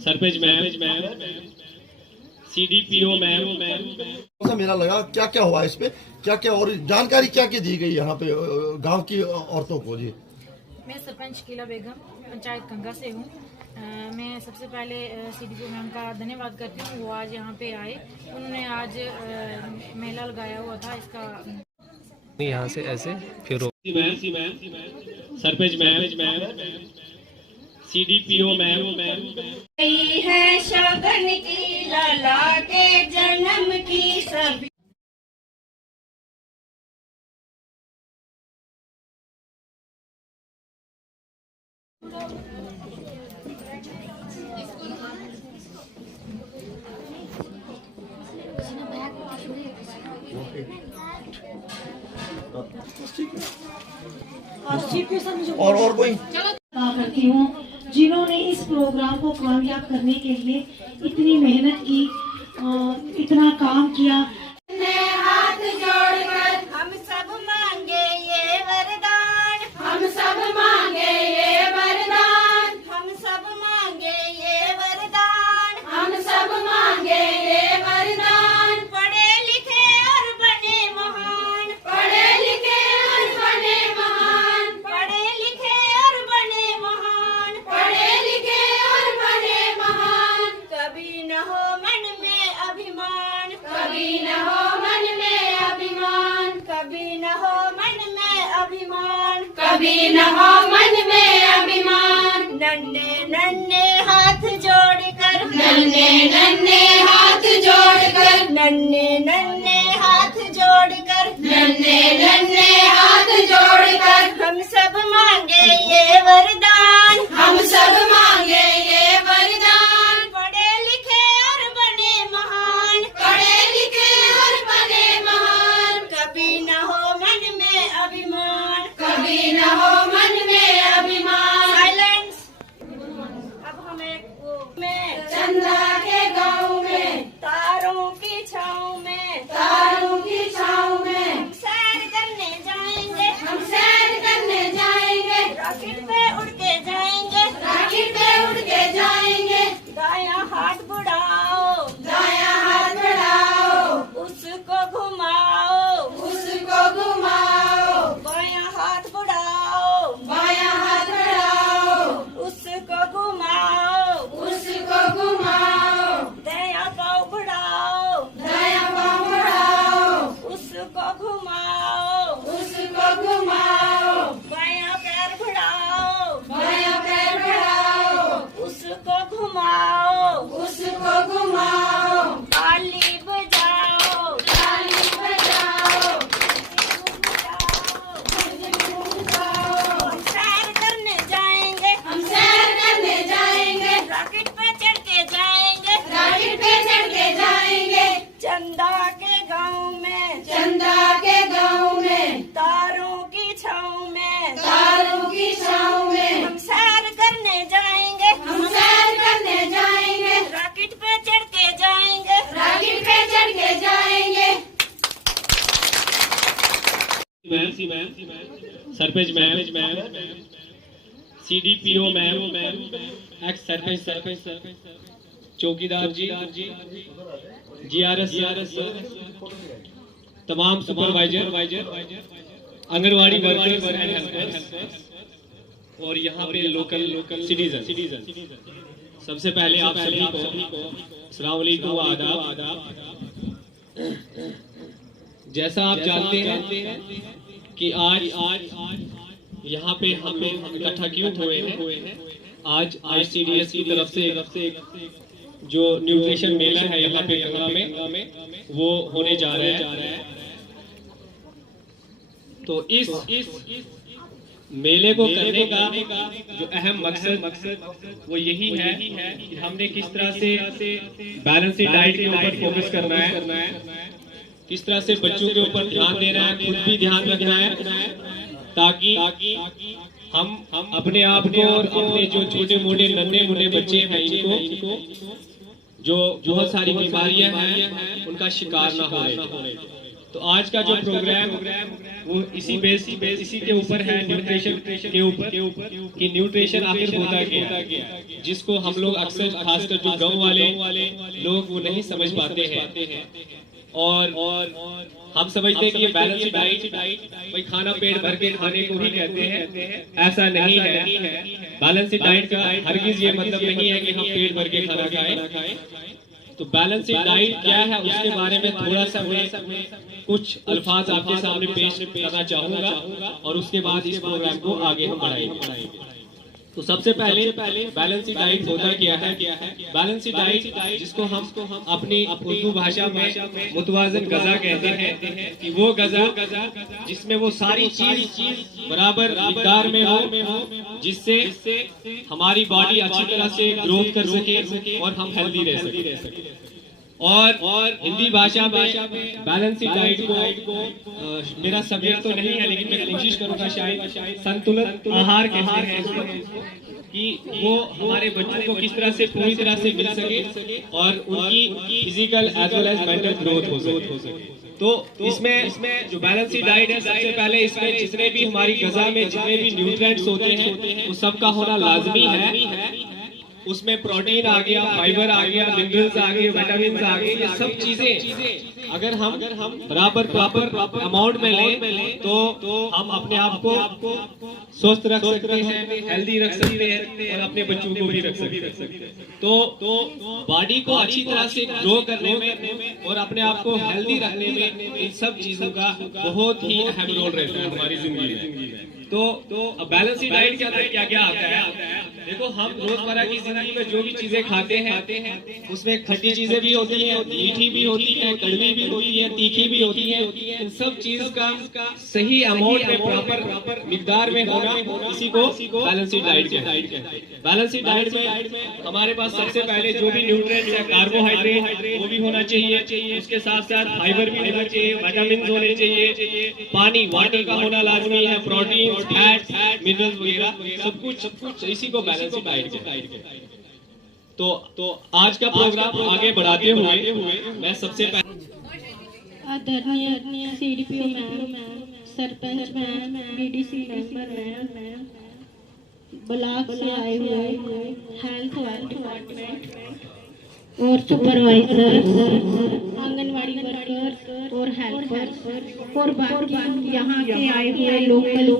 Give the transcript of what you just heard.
Sarpanch ma'am, CDPO ma'am. मेला लगा, क्या क्या हुआ इस पे, क्या क्या और जानकारी क्या क्या दी गई यहाँ पे गांव की औरतों को? जी, मैं सरपंच किला बेगम पंचायत कंगा से हूँ। मैं सबसे पहले CDPO मैम का धन्यवाद करती हूँ, वो आज यहाँ पे आए। उन्होंने आज मेला लगाया हुआ था इसका। यहाँ से ऐसे फिर सरपंच मैम, CDPO मैम। है शगन की लला के जन्म की सभी और कोई करती हूँ जिन्होंने इस प्रोग्राम को कामयाब करने के लिए इतनी मेहनत की, इतना काम किया। हाथ जोड़कर हम सब मांगे ये वरदान, हम सब मांगे ये वरदान, हम सब मांगे ये वरदान, हम सब मांगे ये वरदान। पढ़े लिखे और बने महान, पढ़े लिखे और बने महान, पढ़े लिखे और बने महान, पढ़े लिखे और बने महान। कभी न हो मन में अभिमान, कभी न हो मन में अभिमान, कभी न हो मन में अभिमान, कभी न हो मन में अभिमान। नन्हे नन्हे हाथ जोड़कर, नन्हे नन्हे हाथ जोड़कर, नन्हे नन्हे हाथ जोड़कर, नन्हे नन्हे हाथ जोड़कर हम सब मांगे ये वरदान, हम सब मांगे ये वरदान। पढ़े लिखे और बने महान, पढ़े लिखे और बने महान। कभी न हो मन में अभिमान, कभी न हो मन में अभिमान। साइलेंस। अब हम एक में चंदा के गाँव में, तारों की छाँव में, तारों की छाँव में हम सैर करने जाएंगे, हम सैर करने जाएंगे। रॉकेट पे उड़ के जाएंगे, रॉकेट पे उड़ के जाएंगे। दायां हाथ बढ़ाओ, दायां हाथ बढ़ाओ, उसको घुमाओ, उसको घुमाओ। बायां हाथ बढ़ाओ, बायां हाथ बढ़ाओ, उसको घुमाओ, उसको घुमाओ। दायां पाँव बढ़ाओ, दायां पाँव बढ़ाओ, उसको घुमाओ, उसको घुमाओ। बायां पैर बढ़ाओ, बायां पैर बढ़ाओ, उसको घुमाओ, उसको घुमाओ। ताली बजाओ, ताली बजाओ, हम सैर करने जाएंगे, हम सैर करने जाएंगे। रॉकेट पे चढ़ के जाएंगे, रॉकेट पे चढ़ के जाएंगे। चंदा के गाँव में, चंदा के गाँव में, तारों की छाँव में, तारों की छाँव में हम सैर करने जाएंगे, हम सैर करने जाएंगे। रॉकेट पे चढ़ के जाएंगे, रॉकेट पे चढ़ के जाएंगे। Sarpanch ma'am, CDPO ma'am, x sarpanch, चौकीदार जी, GRS, तमाम supervisor, anganwadi workers and helpers और यहाँ पे लोकल सिटीजन। सबसे पहले आप सभी को अस्सलाम वालेकुम, आदाब। जैसा आप जानते हैं कि आज यहाँ पे हम लोग इकट्ठा क्यों हुए हैं। आज ICDS की तरफ से जो न्यूट्रिशन मेला है यहाँ पे गंगा में वो होने जा रहा है। तो इस मेले को करने का जो अहम मकसद वो यही है कि हमने किस तरह से बैलेंस्ड डाइट के ऊपर फोकस करना है, किस तरह से बच्चों के ऊपर ध्यान देना है, खुद भी ध्यान रखना है, ताकि हम अपने आप को और अपने जो छोटे मोटे नन्हे मुन्ने बच्चे हैं इनको जो बहुत सारी बीमारियां हैं उनका शिकार ना हो। तो आज का जो प्रोग्राम वो इसी के ऊपर है, न्यूट्रिशन के ऊपर कि न्यूट्रिशन आखिर होता क्या, जिसको हम लोग अक्सर खासकर जो गांव वाले लोग वो नहीं समझ पाते हैं। और हम समझते हैं कि ये बैलेंस डाइट भाई खाना पेट भर के खाने को ही कहते हैं, ऐसा नहीं है। बैलेंस डाइट का हरगिज ये मतलब नहीं है कि हम पेट भर के खाना खाएं। तो बैलेंस डाइट क्या है उसके बारे में थोड़ा सा मैं कुछ अल्फाज आपके सामने पेश करना चाहूंगा और उसके बाद इस प्रोग्राम को आगे हम बढ़ाएंगे। तो सबसे पहले बैलेंस डाइट होता क्या है? बैलेंस डाइट जिसको हम अपनी उर्दू भाषा में मुतवाज़न गज़ा कहते हैं कि वो गज़ा जिसमें वो सारी चीज बराबर मिक़दार में हो, जिससे हमारी बॉडी अच्छी तरह से ग्रोथ कर सके और हम हेल्दी रह सके। और हिंदी भाषा में बैलेंस डाइट को मेरा सब्जेक्ट तो नहीं है, लेकिन मैं कोशिश करूंगा शायद संतुलित आहार कहते हैं कि वो हमारे बच्चों को किस तरह से पूरी तरह से मिल सके और उनकी physical as well as mental growth हो सके। तो इसमें जो बैलेंस डाइट है, सबसे पहले इसमें जितने भी हमारी गज़ा में जितने भी न्यूट्रिएंट्स होते हैं वो सबका होना लाजमी है। उसमें प्रोटीन आ गया, फाइबर आ गया, मिनरल्स आ गए, विटामिन आ गए, ये सब चीजें अगर हम बराबर प्रॉपर अमाउंट में लें तो हम अपने आप को स्वस्थ रख सकते हैं, हेल्दी रख सकते हैं और अपने बच्चों को भी रख सकते हैं। तो बॉडी को अच्छी तरह से ग्रो करने में और अपने आप को हेल्दी रखने में इन सब चीजों का बहुत ही अहम रोल रहता है हमारी जिंदगी में। तो बैलेंस डाइट के अंदर क्या क्या आता है? देखो, हम रोजमर्रा की जिंदगी में जो भी चीजें खाते हैं उसमें खट्टी चीजें भी होती हैं, मीठी भी होती है, कड़वी भी होती है, तीखी भी होती है। इन सब चीज का सही अमाउंट में प्रॉपर मिकदार में होना इसी को बैलेंस डाइट कहते हैं। बैलेंस डाइट में हमारे पास सबसे पहले जो भी न्यूट्रिएंट्स है, कार्बोहाइड्रेट वो भी होना चाहिए, उसके साथ साथ फाइबर भी होना चाहिए, विटामिन होने चाहिए, पानी वाटर का होना लाजमी है, प्रोटीन, फैट, मिनरल्स वगैरह सब कुछ इसी को बैलेंस डाइट कहते हैं। तो आज का प्रोग्राम आगे बढ़ाते हुए मैं सबसे पहले आदरणीय CDPO ma'am, sarpanch ma'am, BDC member ma'am, block से आए हुए हेल्थ डिपार्टमेंट और सुपरवाइजर, आंगनवाड़ी वर्कर और हेल्पर्स और बाकी यहाँ के आए हुए लोकल